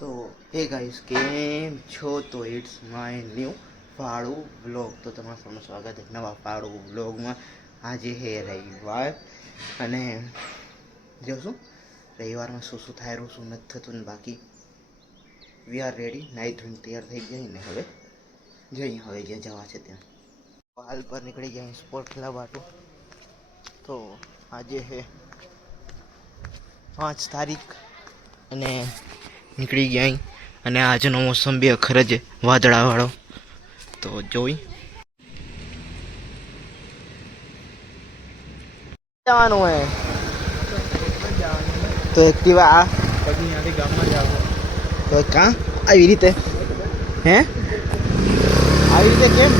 तो hey guys केम छो तो इट्स माय न्यू फाड़ू व्लॉग। तो તમારું સૌનું સ્વાગત છે નવા ફાળુ વ્લોગમાં। આજે હે રવિવાર અને જોશું રવિવારમાં શું શું થાય શું નથી થતું ને બાકી વી આર રેડી નાઈ ધોઈને તૈયાર થઈ ગયા ને હવે જઈએ હવે જ્યાં જવા છે ત્યાં હાલ પર નીકળી ગયા સ્પોર્ટ ક્લબ આટો। તો આજે હે 5 તારીખ અને નીકળી ગયા અને આજનો મોસમ બી અખર જ વાદળાવાળો। તો જોઈ જવાનું હોય તો એક્ટિવા આ પછી અહીંયાથી ગામમાં જાવ તો કાં આવી રીતે હે આવી રીતે કેમ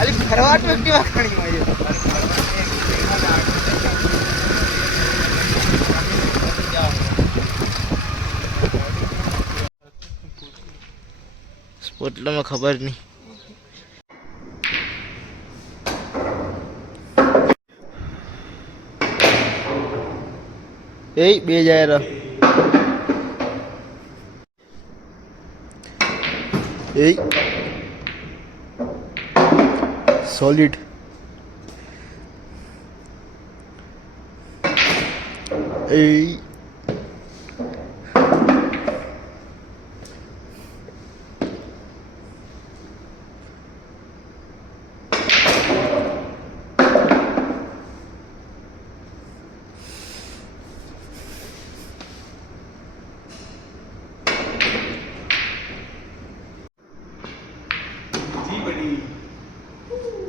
અલી ફરવાટ એક્ટિવા ઘણી હોય स्पोर्टला में खबर नहीं ए बे जाए रहा ए solid A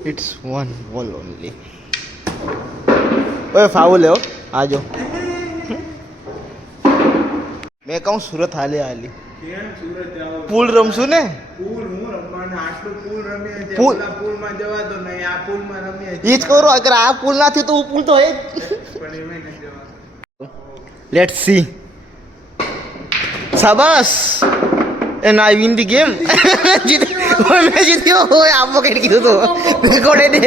it's one wall only. ओए फाउल है आ जाओ मैं कहूँ सूरत हाले हाली पूल रमसू ने ईज करो अगर आ पूल ना थी तो वो पूल तो है। लेट्स सी शाबाश and I win the game જીત મેં જીત્યો હોય આપો કઈ કીધું તો કોડે દે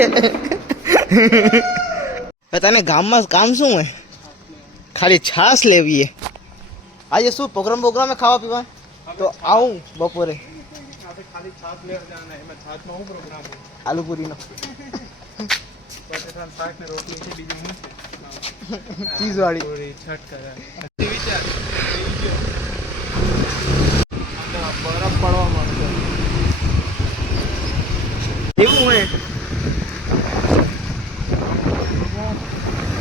તને ગામમાં કામ શું હોય ખાલી છાશ લેવી હે। આજે શું પ્રોગ્રામ में ખાવા પીવા તો આવું બપોરે ખાલી છાશ લેવા જાના એમાં છાશમાં હું પ્રોગ્રામ છે આલુ પૂરીનો બટેટા શાક ને રોટલી છે બીજું શું છે ચીઝ વાળી પૂરી છટ કરા વિચાર બરફ પડવા માંડશે એવું હોય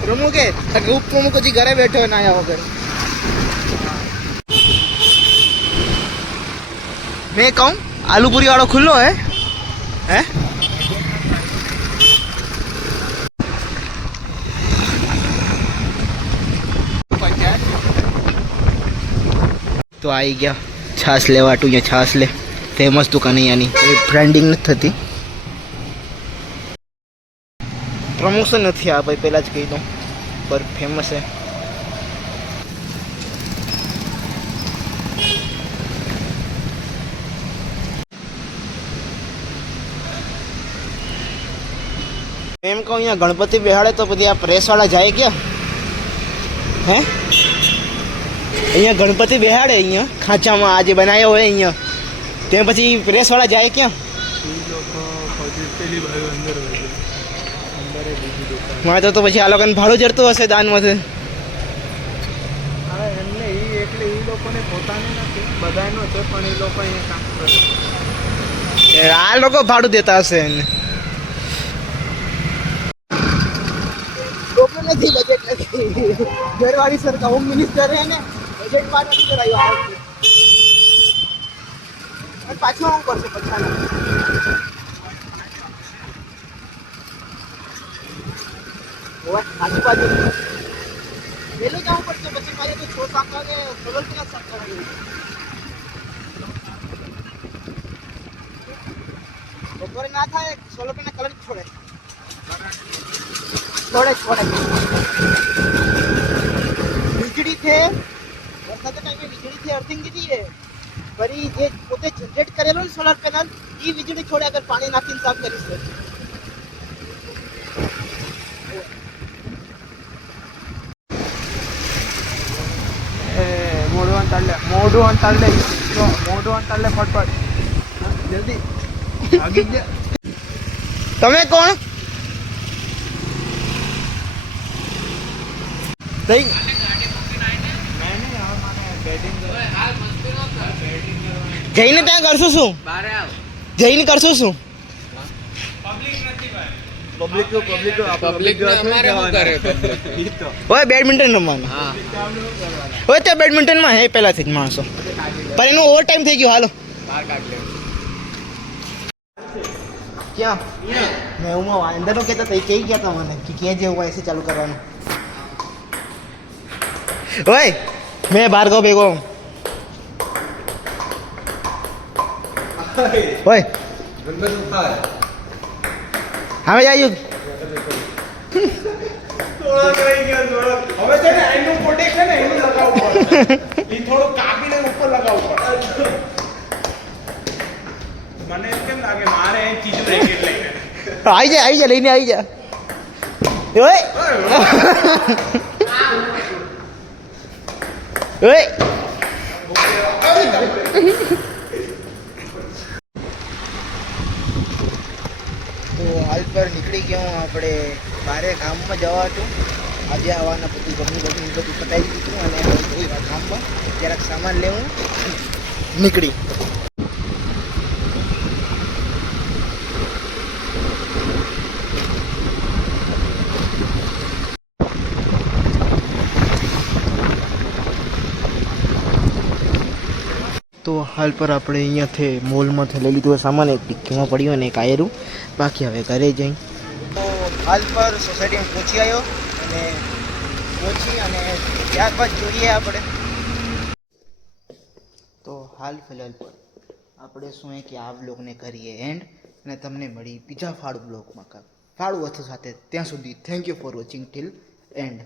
પ્રમુખ કે ઉપપ્રમુખ હજી ઘરે બેઠો ના આવ્યા વગર मैं कहूँ आलू पूरी वालों खुल्लो है हैं तो आई गया छाछ लेवा टू यहाँ छाछ ले फेमस दुकान है यानी ब्रांडिंग नहीं थी प्रमोशन नहीं आ भाई पहला ज कही दूँ पर फेमस है। एम कहूँ यहाँ गणपति बेहाड़े तो बधी आ प्रेस वाला जाए क्या है अँ गणपति बेहाड़े अँ खाचा में आज बनाया हो अँ ते पी प्रेस वाला जाए क्या मारे तो पी आ लोग भाड़ू जड़त हे दान में आ लोग भाड़ू देता हे बजेट घरवाड़ी सरकार होम मिनिस्टर है ने बजेट पास नहीं करायो आ वखते पाछो हम करशे पछाना ओए आजू-बाजू वेलो जाऊं पड़शे પછી મારે તો 6 7 વાગે સોલર પેનલ સાફ કરાવી બપોરે ના થાય સોલર પેનલ કલર છોડે વીજળી थे वरसाद टाइम में वीजળી थे अर्थिंग कीधी है पर जे पोते जनरेट करेलो सोलर पेनल ई वीजળી छोड़े अगर पानी नाखीने साफ करी छे। મોઢું અંતર લે ફટફટ જલ્દી ભાગી જા. તમે કોણ? તઈ જઈને ત્યાં કરશું શું? જઈને કરશું શું? ઓય બેડમિન્ટન રમવાનું. ઓય ત્યાં બેડમિન્ટનમાં હે પહેલાથી જ માણસો, પણ એનો ઓવર ટાઈમ થઈ ગયો. હાલો ક્યાં મેં ઉમાં અંદરનો કહેતા હતા, કહી ગયા હતા મને કે ક્યાં જેવું એસી ચાલુ કરવાનું. ઓય મેં ભાર્ગવ ભેગો. ઓય હવે જાય હવે છે ને એનું પ્રોટેક્ટ છે ને એનું લગાવવું પડે. એ થોડું કાપીને ઉપર લગાવવું પડે. મને એમ કેમ લાગે મારે એ ચીજ રેકેટ લઈને આવી જા લઈને આવી જા. ઓય ઓય તો હાલ પર નીકળી ગયો હું આપણે બારે ગામમાં જવા હતું. આજે આવવાના બધું બધું પતાવી દીધું અને હવે ગામમાં જરાક સામાન લેવું નીકળી. તો હાલ પર આપણે અહીંયાથી મોલમાંથી લઈ લીધું સામાન, એક ડિક્કીમાં પડ્યું અને એક આયરું. બાકી હવે ઘરે જઈ તો હાલ પર સોસાયટીમાં પહોંચી આવ્યો અને ત્યારબાદ જોઈએ આપણે. તો હાલ ફિલહાલ પર આપણે શું કે આ બ્લોગને કરીએ એન્ડ, અને તમને મળી બીજા ફાળું બ્લોગમાં ફાળું વસ્તુ સાથે. ત્યાં સુધી thank you for watching till and.